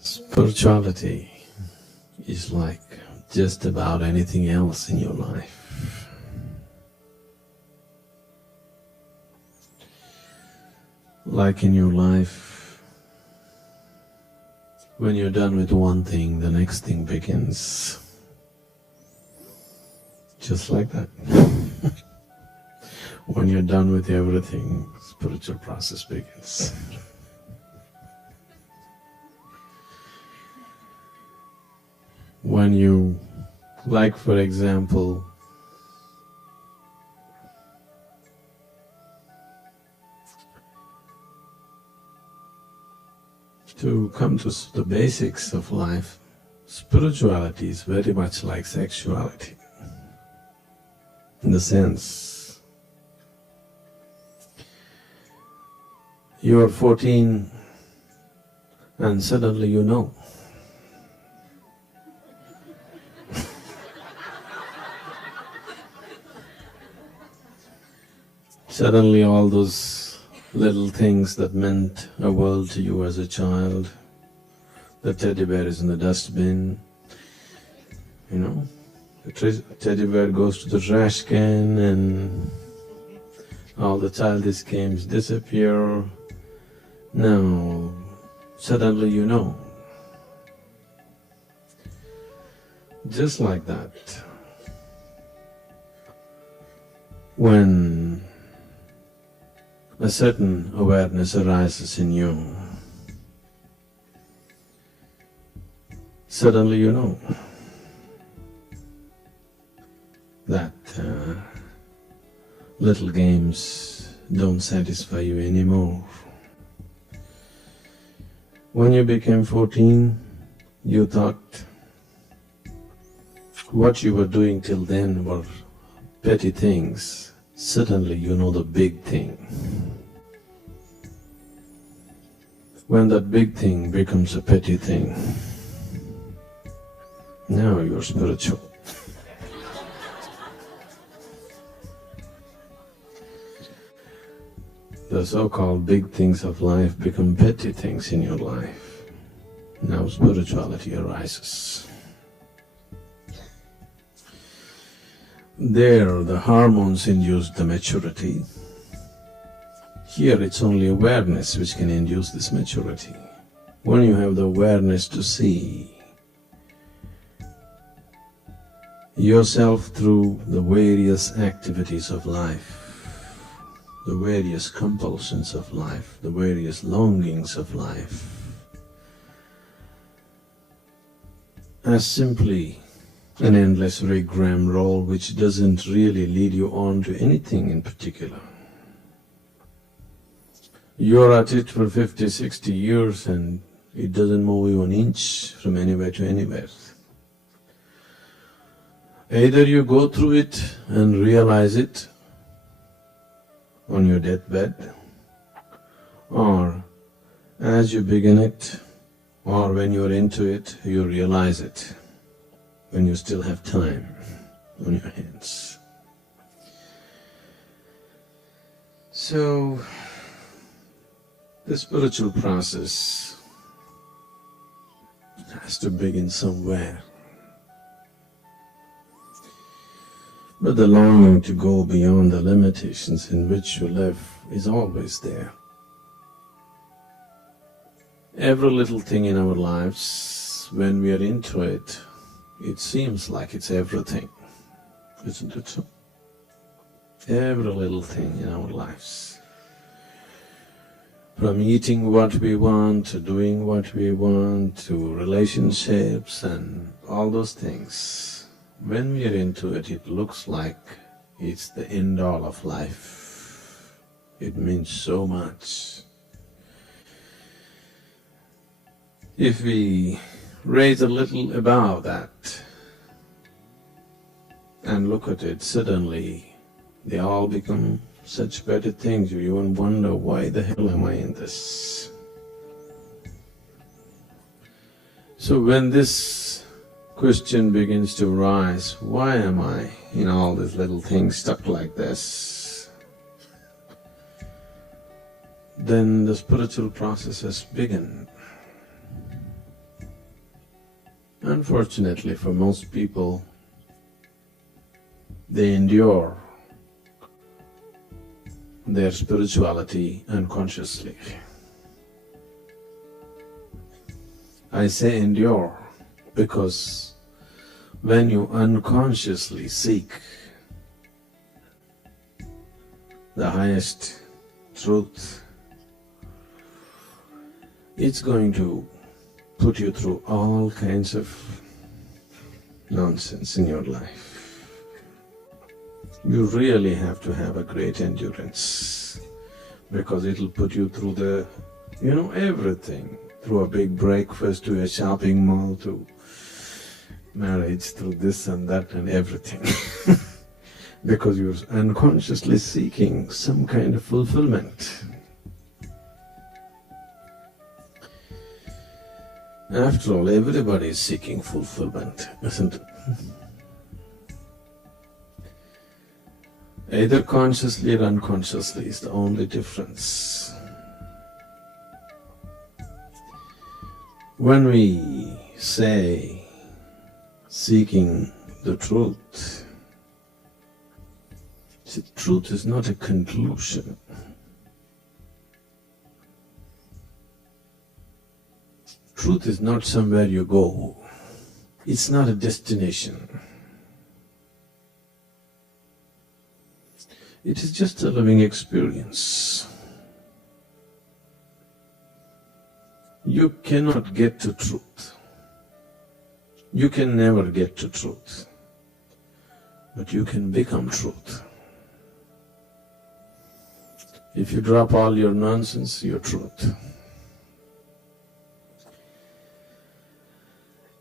Spirituality is like just about anything else in your life. Like in your life, when you're done with one thing, the next thing begins. Just like that. When you're done with everything, spiritual process begins. When you, like for example, to come to the basics of life, spirituality is very much like sexuality. In the sense, you are 14 and suddenly you know. Suddenly all those little things that meant a world to you as a child, the teddy bear is in the dustbin, you know, the teddy bear goes to the trash can and all the childish games disappear. Now, suddenly you know. Just like that, when a certain awareness arises in you, suddenly you know that little games don't satisfy you anymore. When you became 14, you thought what you were doing till then were petty things. Suddenly you know the big thing. When that big thing becomes a petty thing, now you're spiritual. The so-called big things of life become petty things in your life. Now spirituality arises. There the hormones induce the maturity. Here it's only awareness which can induce this maturity. When you have the awareness to see yourself through the various activities of life, the various compulsions of life, the various longings of life, as simply an endless rigmarole which doesn't really lead you on to anything in particular. You're at it for 50, 60 years and it doesn't move you an inch from anywhere to anywhere. Either you go through it and realize it on your deathbed, or as you begin it, or when you're into it, you realize it when you still have time on your hands. So, the spiritual process has to begin somewhere. But the longing to go beyond the limitations in which you live is always there. Every little thing in our lives, when we are into it, it seems like it's everything, isn't it so? Every little thing in our lives. From eating what we want, to doing what we want, to relationships and all those things. When we are into it, it looks like it's the end all of life. It means so much. If we raise a little above that and look at it, suddenly they all become such better things. You even wonder, why the hell am I in this? So when this question begins to arise, why am I in all these little things stuck like this? Then the spiritual process has begun. Unfortunately for most people, they endure their spirituality unconsciously. I say endure because when you unconsciously seek the highest truth, it's going to put you through all kinds of nonsense in your life. You really have to have a great endurance because it'll put you through the, everything. Through a big breakfast, to a shopping mall, to marriage, through this and that and everything. Because you're unconsciously seeking some kind of fulfillment. After all, everybody is seeking fulfillment, isn't it? Either consciously or unconsciously is the only difference. When we say seeking the truth, see, truth is not a conclusion. Truth is not somewhere you go. It's not a destination. It is just a living experience. You cannot get to truth. You can never get to truth. But you can become truth. If you drop all your nonsense, you're truth.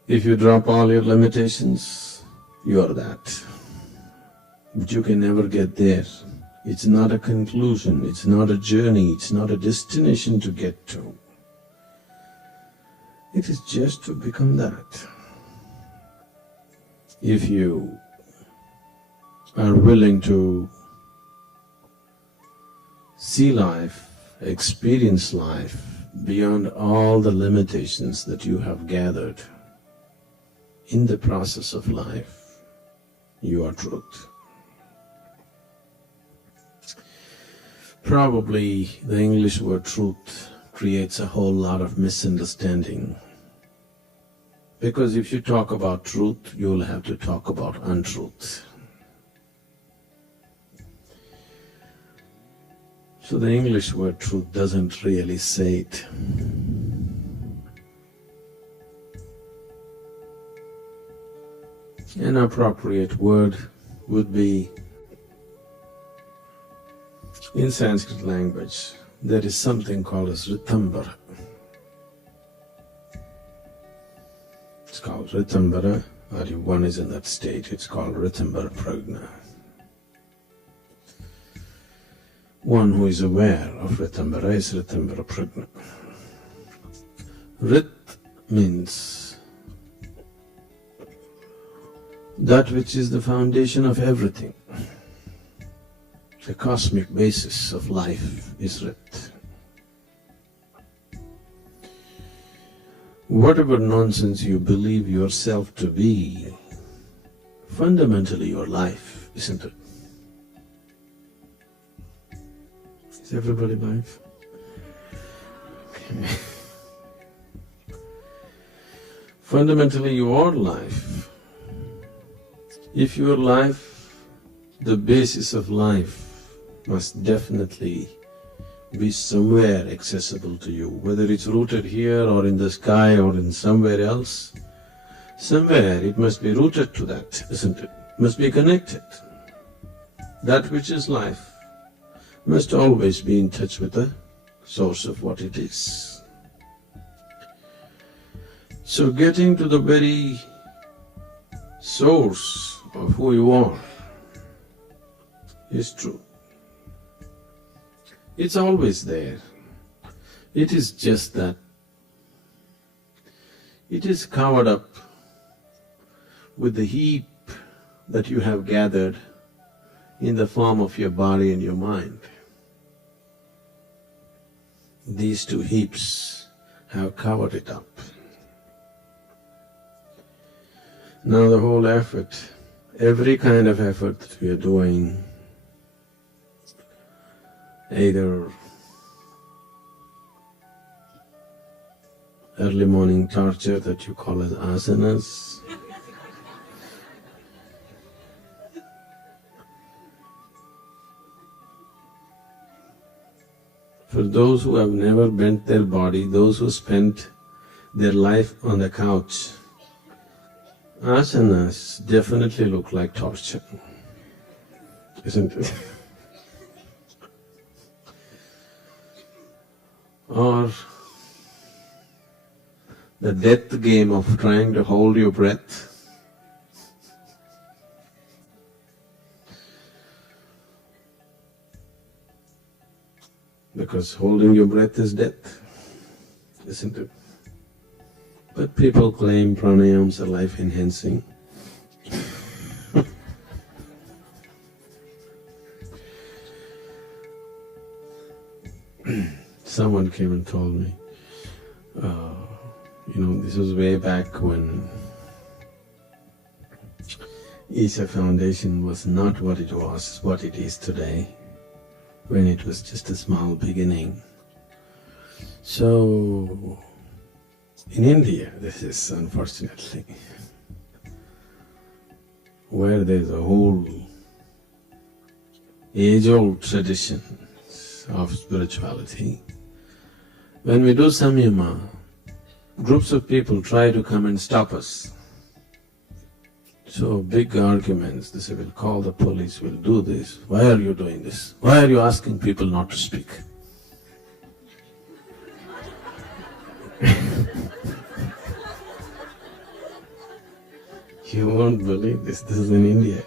If you drop all your limitations, you are that. But you can never get there. It's not a conclusion, it's not a journey, it's not a destination to get to. It is just to become that. If you are willing to see life, experience life beyond all the limitations that you have gathered in the process of life, you are truth. Probably the English word truth creates a whole lot of misunderstanding. Because if you talk about truth, you'll have to talk about untruth. So the English word truth doesn't really say it. An appropriate word would be, in Sanskrit language, there is something called as Ritambara. It's called Ritambara, or if one is in that state, it's called Ritambara Prajna. One who is aware of Ritambara is Ritambara Prajna. Rit means that which is the foundation of everything. The cosmic basis of life is Rit. Whatever nonsense you believe yourself to be, fundamentally your life, isn't it? Is everybody life? Okay. Fundamentally your life. If your life, the basis of life, must definitely be somewhere accessible to you, whether it's rooted here or in the sky or in somewhere else, somewhere it must be rooted to that, isn't it? Must be connected. That which is life must always be in touch with the source of what it is. So getting to the very source of who you are is true. It's always there. It is just that it is covered up with the heap that you have gathered in the form of your body and your mind. These two heaps have covered it up. Now the whole effort, every kind of effort that we are doing, either early morning torture that you call as asanas, for those who have never bent their body, those who spent their life on the couch, asanas definitely look like torture, isn't it? Or the death game of trying to hold your breath. Because holding your breath is death, isn't it? But people claim pranayams are life-enhancing. Someone came and told me, this was way back when Isha Foundation was not what it was, what it is today, when it was just a small beginning. So, in India, this is unfortunately where there's a whole age-old tradition of spirituality. When we do samyama, groups of people try to come and stop us. So big arguments, they say, we'll call the police, we'll do this. Why are you doing this? Why are you asking people not to speak? You won't believe this is in India.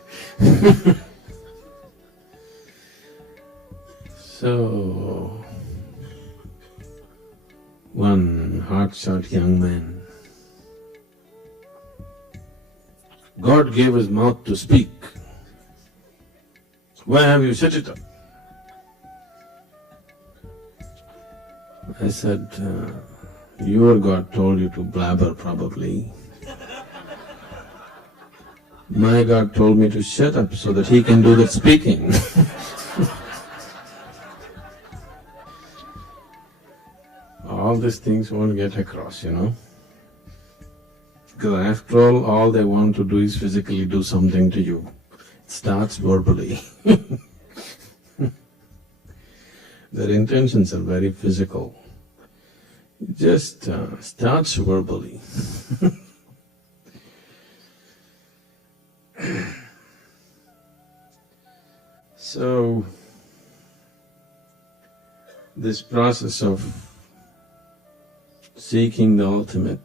So, one hot-shot young man, God gave his mouth to speak. Why have you shut it up? I said, your God told you to blabber probably. My God told me to shut up so that he can do the speaking. All these things won't get across, Because after all they want to do is physically do something to you. It starts verbally. Their intentions are very physical. It just starts verbally. So, this process of seeking the ultimate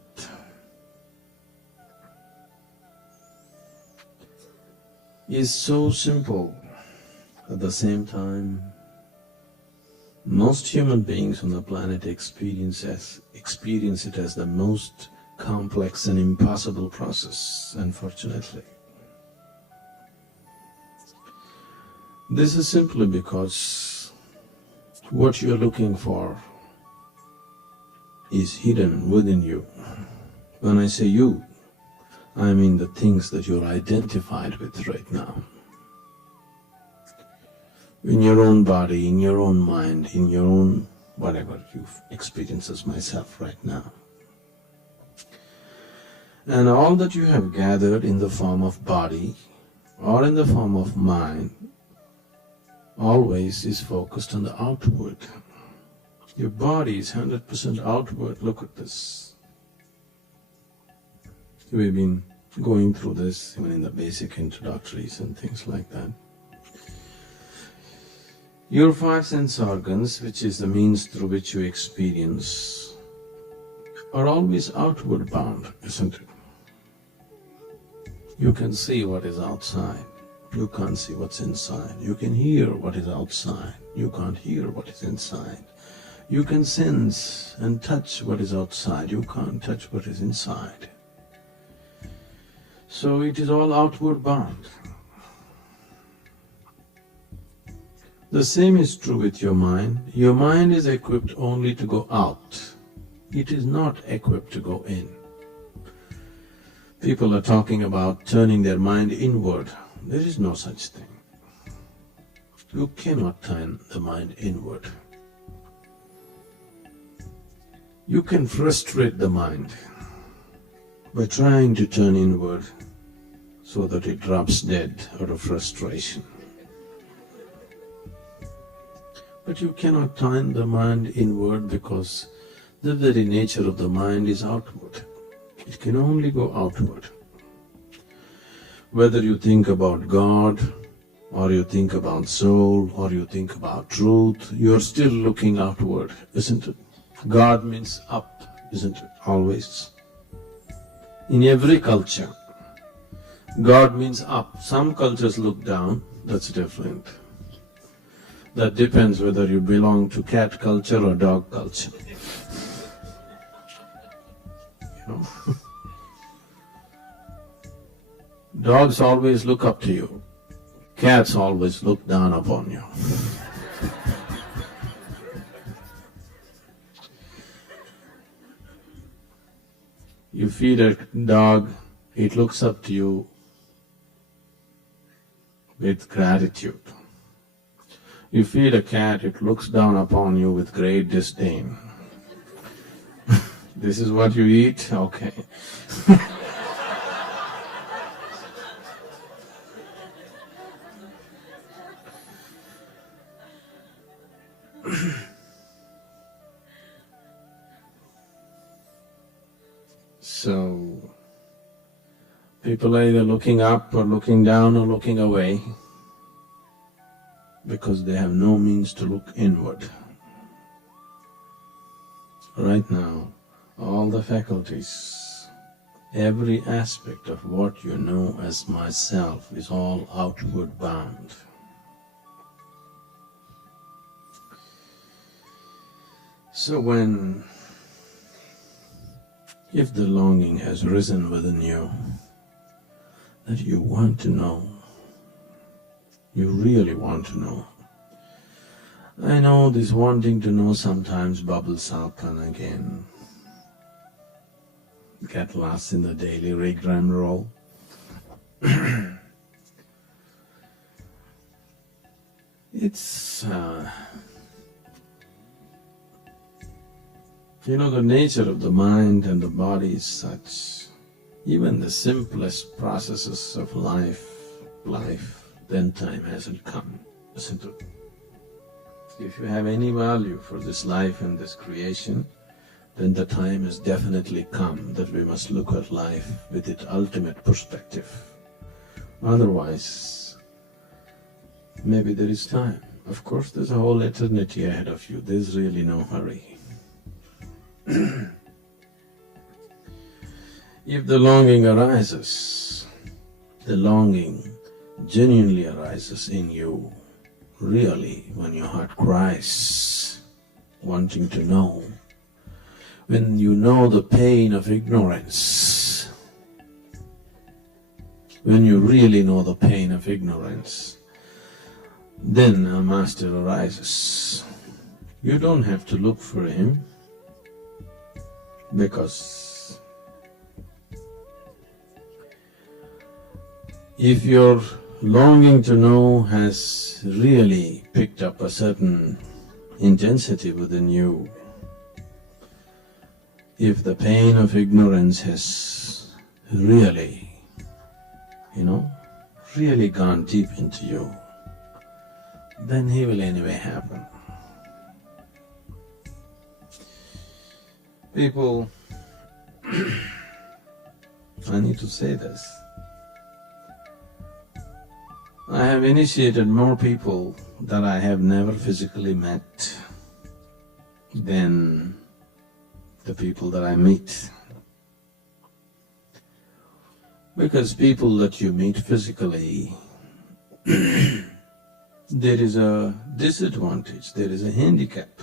is so simple. At the same time, most human beings on the planet experience it as the most complex and impossible process, unfortunately. This is simply because what you are looking for is hidden within you. When I say you, I mean the things that you're identified with right now. In your own body, in your own mind, in your own whatever you experience as myself right now. And all that you have gathered in the form of body or in the form of mind always is focused on the outward. Your body is 100% outward. Look at this. We've been going through this even in the basic introductories and things like that. Your five sense organs, which is the means through which you experience, are always outward bound, isn't it? You can see what is outside. You can't see what's inside. You can hear what is outside. You can't hear what is inside. You can sense and touch what is outside. You can't touch what is inside. So it is all outward bound. The same is true with your mind. Your mind is equipped only to go out. It is not equipped to go in. People are talking about turning their mind inward. There is no such thing. You cannot turn the mind inward. You can frustrate the mind by trying to turn inward so that it drops dead out of frustration. But you cannot turn the mind inward because the very nature of the mind is outward. It can only go outward. Whether you think about God, or you think about soul, or you think about truth, you are still looking outward, isn't it? God means up, isn't it? Always. In every culture, God means up. Some cultures look down, that's different. That depends whether you belong to cat culture or dog culture. You know? Dogs always look up to you. Cats always look down upon you. You feed a dog, it looks up to you with gratitude. You feed a cat, it looks down upon you with great disdain. This is what you eat? Okay. So, people are either looking up or looking down or looking away because they have no means to look inward. Right now, all the faculties, every aspect of what you know as myself is all outward bound. So if the longing has risen within you, that you want to know, you really want to know. I know this wanting to know sometimes bubbles up and again get lost in the daily rigmarole. It's the nature of the mind and the body is such, even the simplest processes of life, then time hasn't come, isn't it? If you have any value for this life and this creation, then the time has definitely come that we must look at life with its ultimate perspective. Otherwise, maybe there is time. Of course, there's a whole eternity ahead of you. There's really no hurry. If the longing arises, the longing genuinely arises in you, really, when your heart cries, wanting to know, when you know the pain of ignorance, when you really know the pain of ignorance, then a master arises. You don't have to look for him, because if your longing to know has really picked up a certain intensity within you, if the pain of ignorance has really, really gone deep into you, then he will anyway happen. People, I need to say this, I have initiated more people that I have never physically met than the people that I meet. Because people that you meet physically, there is a disadvantage, there is a handicap.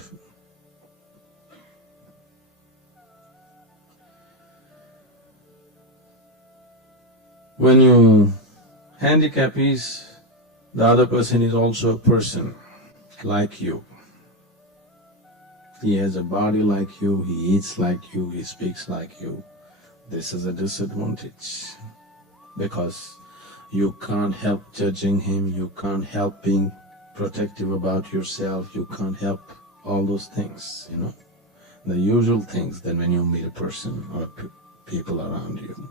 When you handicap is, the other person is also a person like you. He has a body like you, he eats like you, he speaks like you. this is a disadvantage, because you can't help judging him, you can't help being protective about yourself, you can't help all those things, the usual things that when you meet a person or people around you.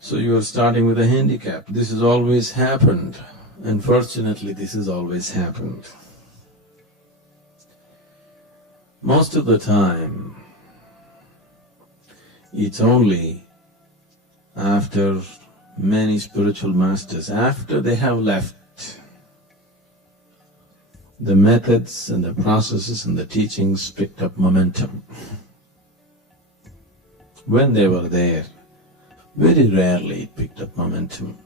So you are starting with a handicap. This has always happened. Unfortunately, this has always happened. Most of the time, it's only after many spiritual masters, after they have left, the methods and the processes and the teachings picked up momentum. When they were there, very rarely it picked up momentum.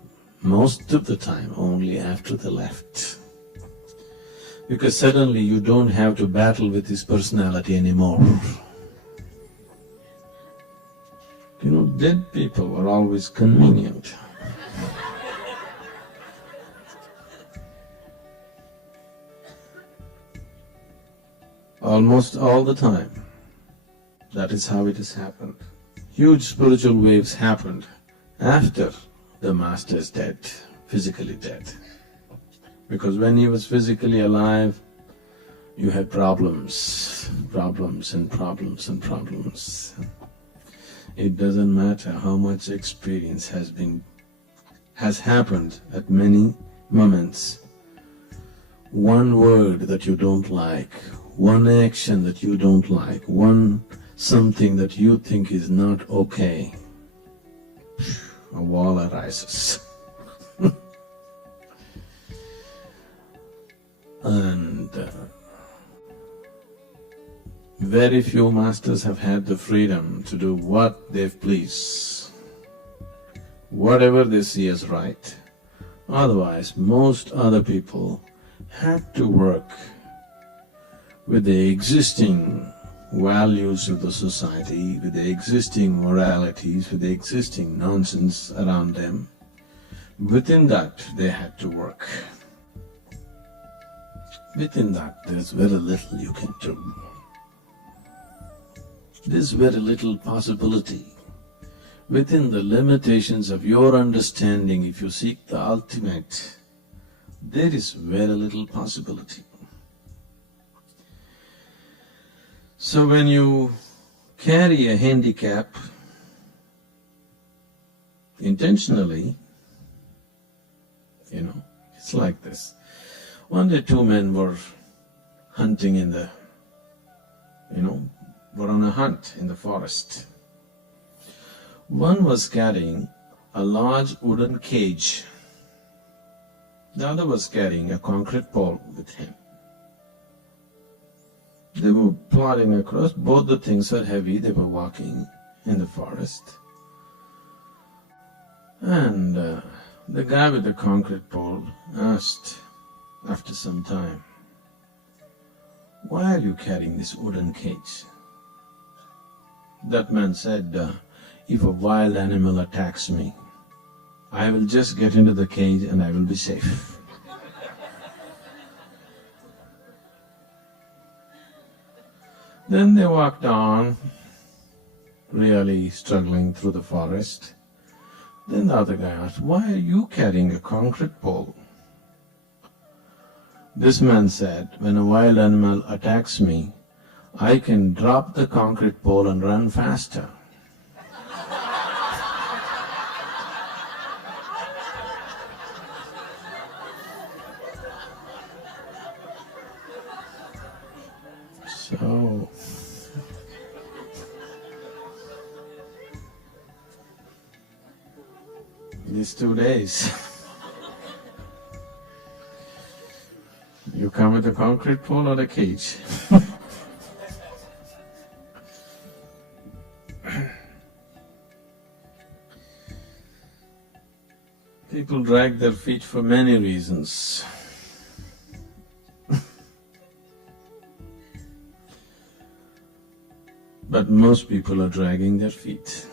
Most of the time, only after they left. Because suddenly you don't have to battle with his personality anymore. Dead people are always convenient. Almost all the time. That is how it has happened. Huge spiritual waves happened after the master is dead, physically dead. Because when he was physically alive, you had problems and problems and problems. It doesn't matter how much experience has happened at many moments. One word that you don't like, one action that you don't like, one something that you think is not okay, a wall arises. And very few masters have had the freedom to do what they please, whatever they see as right. Otherwise, most other people had to work with the existing values of the society, with the existing moralities, with the existing nonsense around them. Within that, they had to work. Within that, there's very little you can do. There's very little possibility. Within the limitations of your understanding, if you seek the ultimate, there is very little possibility. So when you carry a handicap intentionally, it's like this. One day two men were hunting in the, were on a hunt in the forest. One was carrying a large wooden cage. The other was carrying a concrete pole with him. They were plodding across, both the things were heavy, they were walking in the forest. And the guy with the concrete pole asked after some time, "Why are you carrying this wooden cage?" That man said, "If a wild animal attacks me, I will just get into the cage and I will be safe." Then they walked on, really struggling through the forest. Then the other guy asked, "Why are you carrying a concrete pole?" This man said, "When a wild animal attacks me, I can drop the concrete pole and run faster." So, these 2 days, you come with a concrete pole or a cage. People drag their feet for many reasons. But most people are dragging their feet.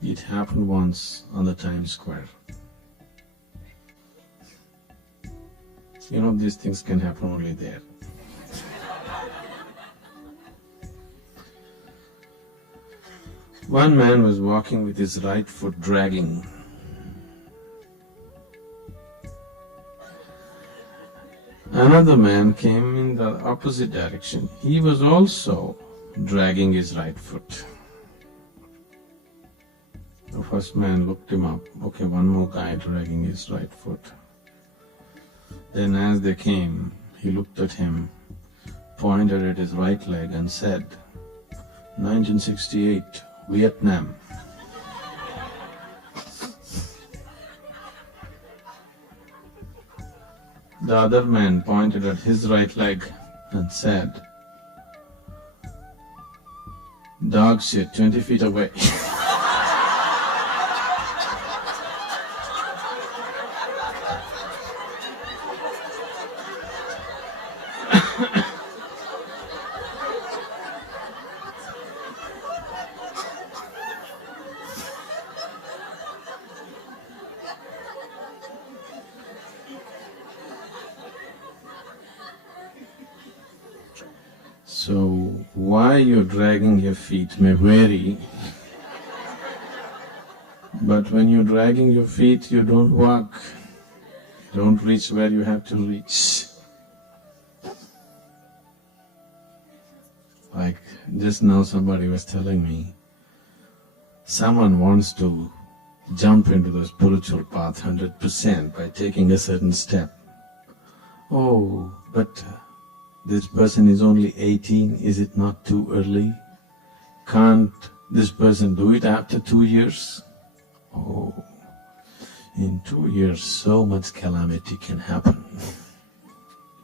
It happened once on the Times Square. These things can happen only there. One man was walking with his right foot dragging. Another man came in the opposite direction. He was also dragging his right foot. The first man looked him up. Okay, one more guy dragging his right foot. Then as they came, he looked at him, pointed at his right leg and said, 1968, Vietnam. The other man pointed at his right leg and said, dog shit 20 feet away. So, why you're dragging your feet may vary, but when you're dragging your feet, you don't walk, you don't reach where you have to reach. Like just now somebody was telling me, someone wants to jump into the spiritual path 100% by taking a certain step. Oh, but this person is only 18, is it not too early? Can't this person do it after 2 years? Oh, in 2 years so much calamity can happen,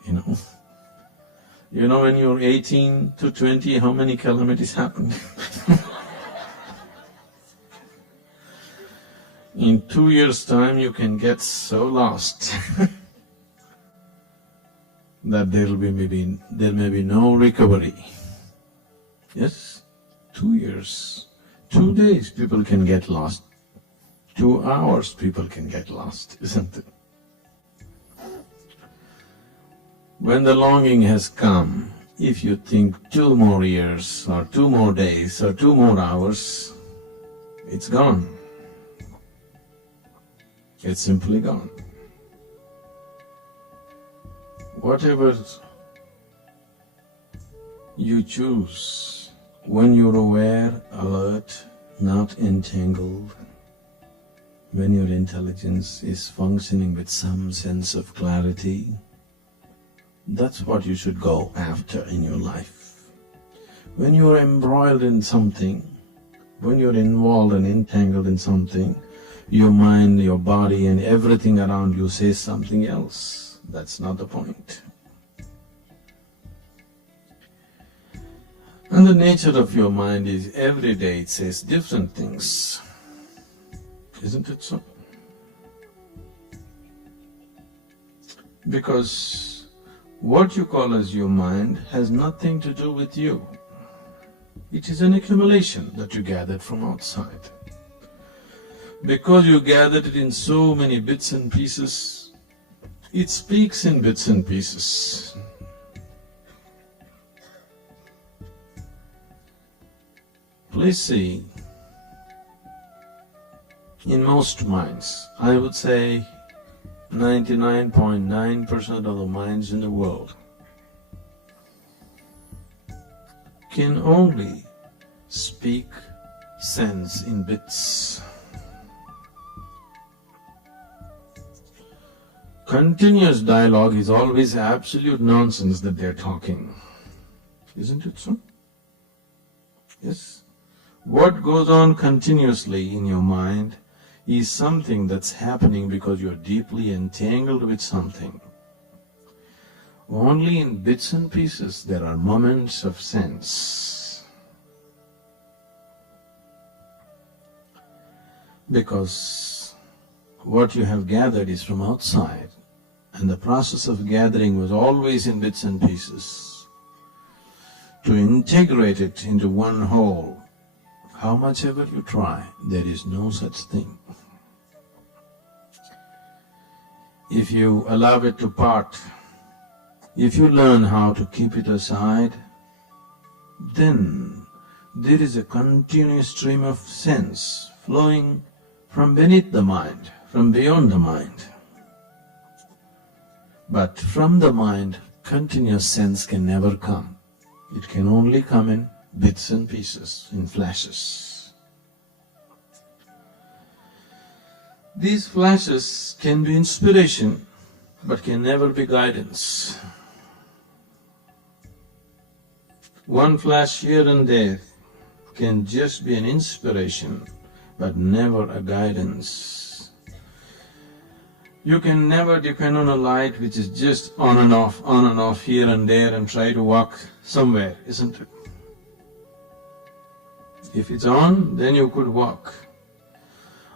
you know. You know when you're 18 to 20, how many calamities happen? In 2 years' time you can get so lost that there may be no recovery. Yes, 2 years, 2 days people can get lost, 2 hours people can get lost, isn't it? When the longing has come, if you think 2 more years or 2 more days or 2 more hours, it's gone. It's simply gone. Whatever you choose, when you're aware, alert, not entangled, when your intelligence is functioning with some sense of clarity, that's what you should go after in your life. When you're embroiled in something, when you're involved and entangled in something, your mind, your body and everything around you says something else. That's not the point. And the nature of your mind is every day it says different things. Isn't it so? Because what you call as your mind has nothing to do with you. It is an accumulation that you gathered from outside. Because you gathered it in so many bits and pieces, it speaks in bits and pieces. Please see, in most minds, I would say 99.9% of the minds in the world can only speak sense in bits. Continuous dialogue is always absolute nonsense that they're talking. Isn't it so? Yes. What goes on continuously in your mind is something that's happening because you're deeply entangled with something. Only in bits and pieces there are moments of sense. Because what you have gathered is from outside, and the process of gathering was always in bits and pieces. To integrate it into one whole, how much ever you try, there is no such thing. If you allow it to part, if you learn how to keep it aside, then there is a continuous stream of sense flowing from beneath the mind, from beyond the mind. But from the mind, continuous sense can never come. It can only come in bits and pieces, in flashes. These flashes can be inspiration, but can never be guidance. One flash here and there can just be an inspiration, but never a guidance. You can never depend on a light which is just on and off here and there and try to walk somewhere, isn't it? If it's on, then you could walk.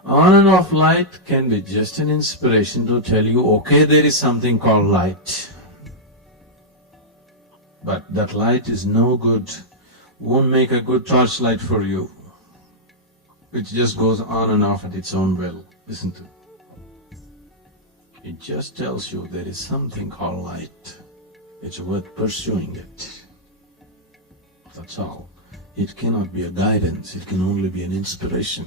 On and off light can be just an inspiration to tell you, okay, there is something called light. But that light is no good, won't make a good torchlight for you, which just goes on and off at its own will, isn't it? It just tells you there is something called light. It's worth pursuing it. That's all. It cannot be a guidance, it can only be an inspiration.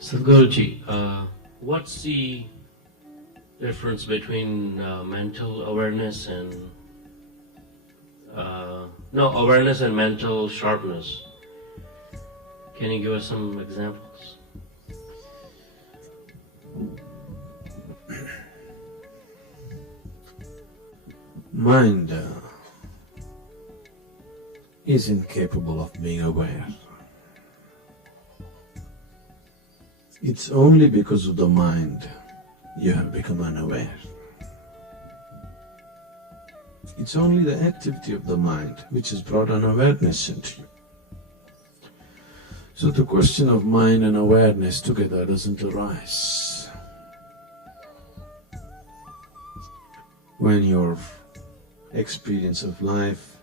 Sadhguruji, what's the difference between mental awareness and awareness and mental sharpness? Can you give us some examples? Mind is incapable of being aware. It's only because of the mind you have become unaware. It's only the activity of the mind which has brought unawareness into you. So the question of mind and awareness together doesn't arise. When your experience of life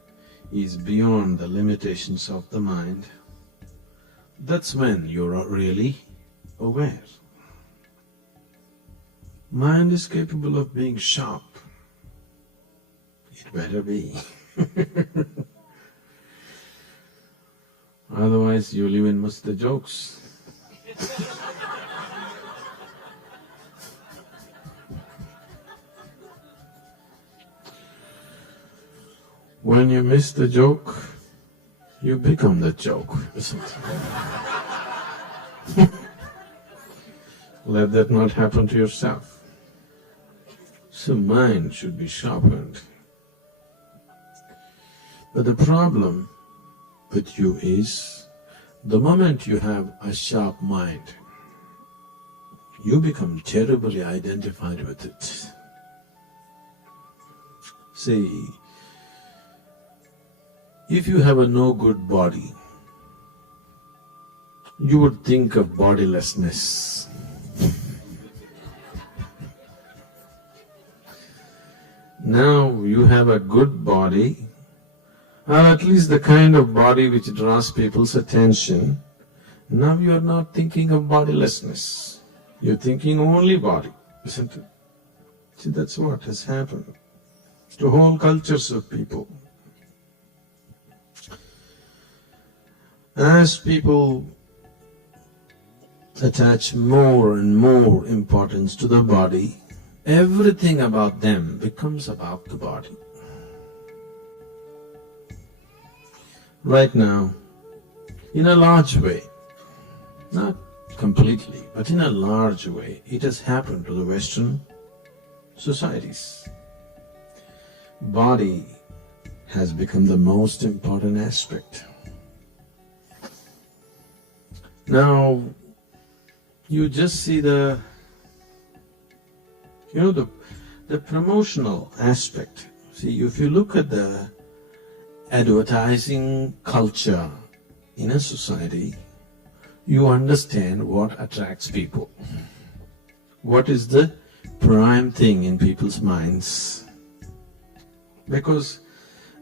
is beyond the limitations of the mind, that's when you're really aware. Mind is capable of being sharp. It better be. Otherwise you'll even miss the jokes. When you miss the joke, you become the joke, isn't it? Let that not happen to yourself. So mind should be sharpened. But the problem with you is, the moment you have a sharp mind, you become terribly identified with it. See, if you have a no good body, you would think of bodilessness. Now you have a good body, or at least the kind of body which draws people's attention. Now you are not thinking of bodilessness. You're thinking only body, isn't it? See, that's what has happened to whole cultures of people. As people attach more and more importance to the body, everything about them becomes about the body. Right now, in a large way, not completely, but in a large way, it has happened to the Western societies. Body has become the most important aspect. Now, you just see the promotional aspect. See, if you look at the advertising culture in a society, you understand what attracts people. What is the prime thing in people's minds? Because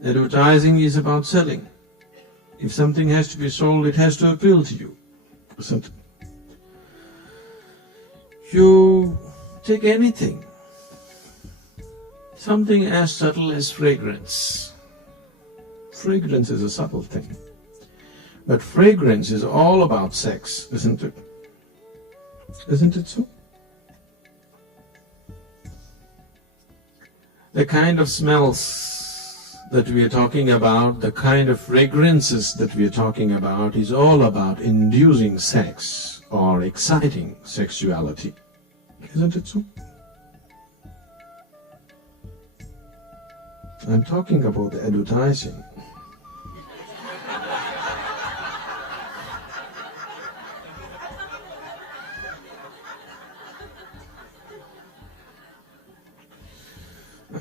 advertising is about selling. If something has to be sold, it has to appeal to you, isn't it? You take anything, something as subtle as fragrance. Fragrance is a subtle thing. But fragrance is all about sex, isn't it? Isn't it so? The kind of smells that we are talking about, the kind of fragrances that we are talking about is all about inducing sex or exciting sexuality. Isn't it so? I'm talking about the advertising.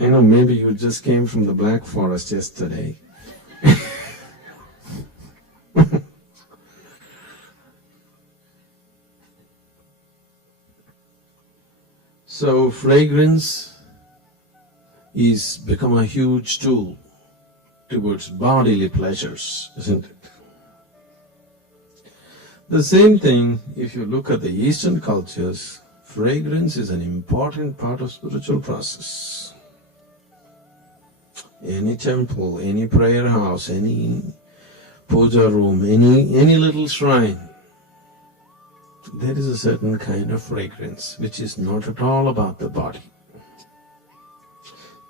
I know, maybe you just came from the Black Forest yesterday. So fragrance is become a huge tool towards bodily pleasures, isn't it? The same thing, if you look at the Eastern cultures, fragrance is an important part of spiritual process. Any temple, any prayer house, any puja room, any little shrine, there is a certain kind of fragrance which is not at all about the body.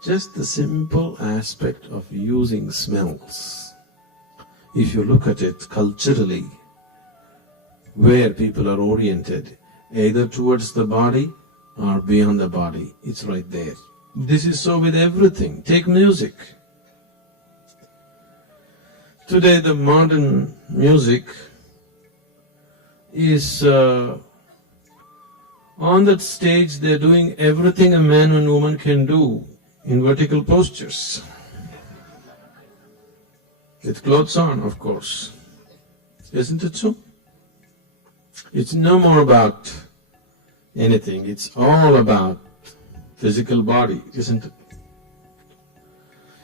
Just the simple aspect of using smells. If you look at it culturally, where people are oriented, either towards the body or beyond the body, it's right there. This is so with everything. Take music. Today the modern music is on that stage they're doing everything a man and woman can do in vertical postures. With clothes on, of course. Isn't it so? It's no more about anything, it's all about physical body, isn't it?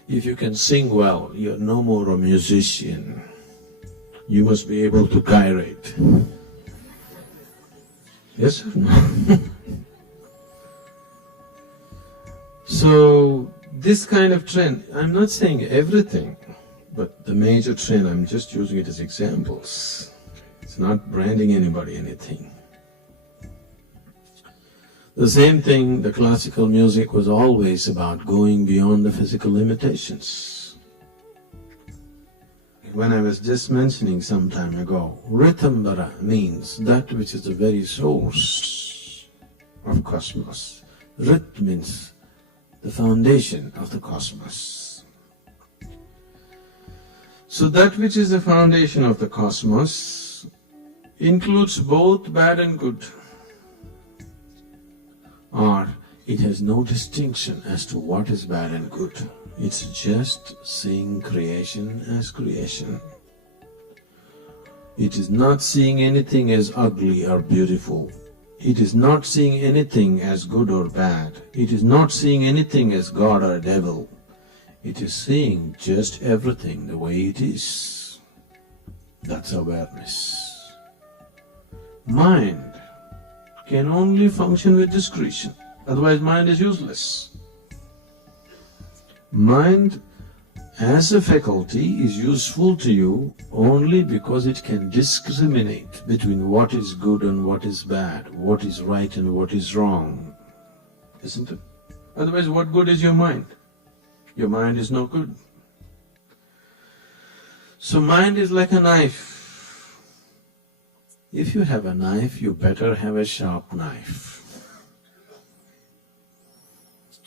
If you can sing well, you're no more a musician. You must be able to gyrate. Yes or no? So, this kind of trend, I'm not saying everything, but the major trend, I'm just using it as examples. It's not branding anybody anything. The same thing, the classical music was always about going beyond the physical limitations. When I was just mentioning some time ago, Ritambara means that which is the very source of cosmos. Rit means the foundation of the cosmos. So that which is the foundation of the cosmos includes both bad and good. Or it has no distinction as to what is bad and good. It's just seeing creation as creation. It is not seeing anything as ugly or beautiful. It is not seeing anything as good or bad. It is not seeing anything as God or devil. It is seeing just everything the way it is. That's awareness. Mind can only function with discretion, otherwise mind is useless. Mind as a faculty is useful to you only because it can discriminate between what is good and what is bad, what is right and what is wrong, isn't it? Otherwise, what good is your mind? Your mind is no good. So mind is like a knife. If you have a knife, you better have a sharp knife.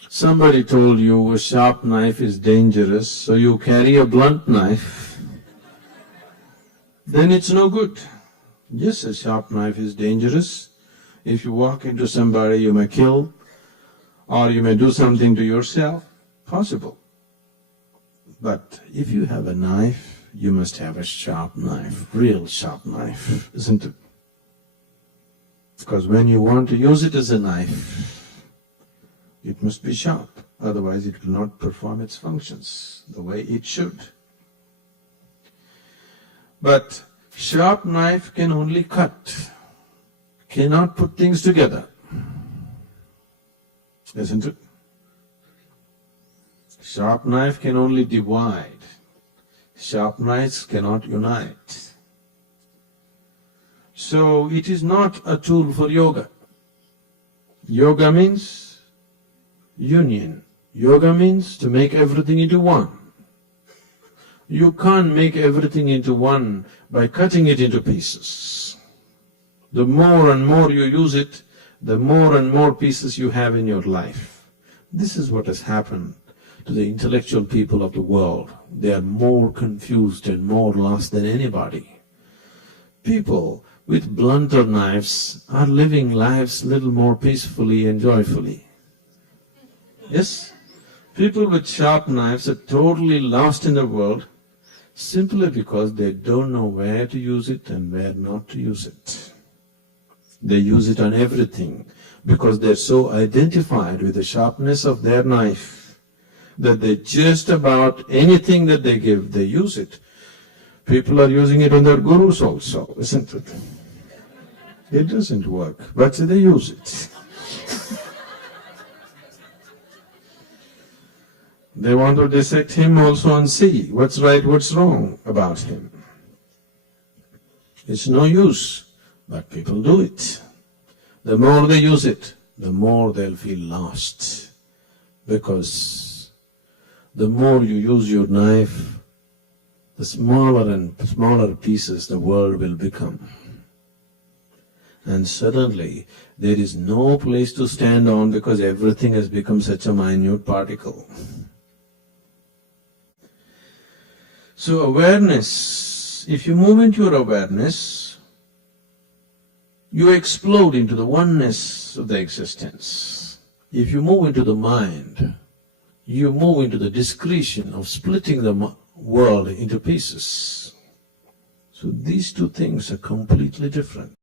Somebody told you a sharp knife is dangerous, so you carry a blunt knife, then it's no good. Yes, a sharp knife is dangerous. If you walk into somebody, you may kill, or you may do something to yourself, possible. But if you have a knife, you must have a sharp knife, real sharp knife, isn't it? Because when you want to use it as a knife, it must be sharp, otherwise it will not perform its functions the way it should. But sharp knife can only cut, cannot put things together, isn't it? Sharp knife can only divide, Sharp knives cannot unite. So it is not a tool for yoga. Yoga means union. Yoga means to make everything into one. You can't make everything into one by cutting it into pieces. The more and more you use it, the more and more pieces you have in your life. This is what has happened to the intellectual people of the world. They are more confused and more lost than anybody. People with blunter knives are living lives little more peacefully and joyfully. Yes? People with sharp knives are totally lost in the world simply because they don't know where to use it and where not to use it. They use it on everything because they're so identified with the sharpness of their knife that they just about anything that they give, they use it. People are using it on their gurus also, isn't it? It doesn't work, but they use it. They want to dissect him also and see what's right, what's wrong about him. It's no use, but people do it. The more they use it, the more they'll feel lost. Because the more you use your knife, the smaller and smaller pieces the world will become. And suddenly, there is no place to stand on because everything has become such a minute particle. So awareness, if you move into your awareness, you explode into the oneness of the existence. If you move into the mind, you move into the discretion of splitting the world into pieces. So these two things are completely different.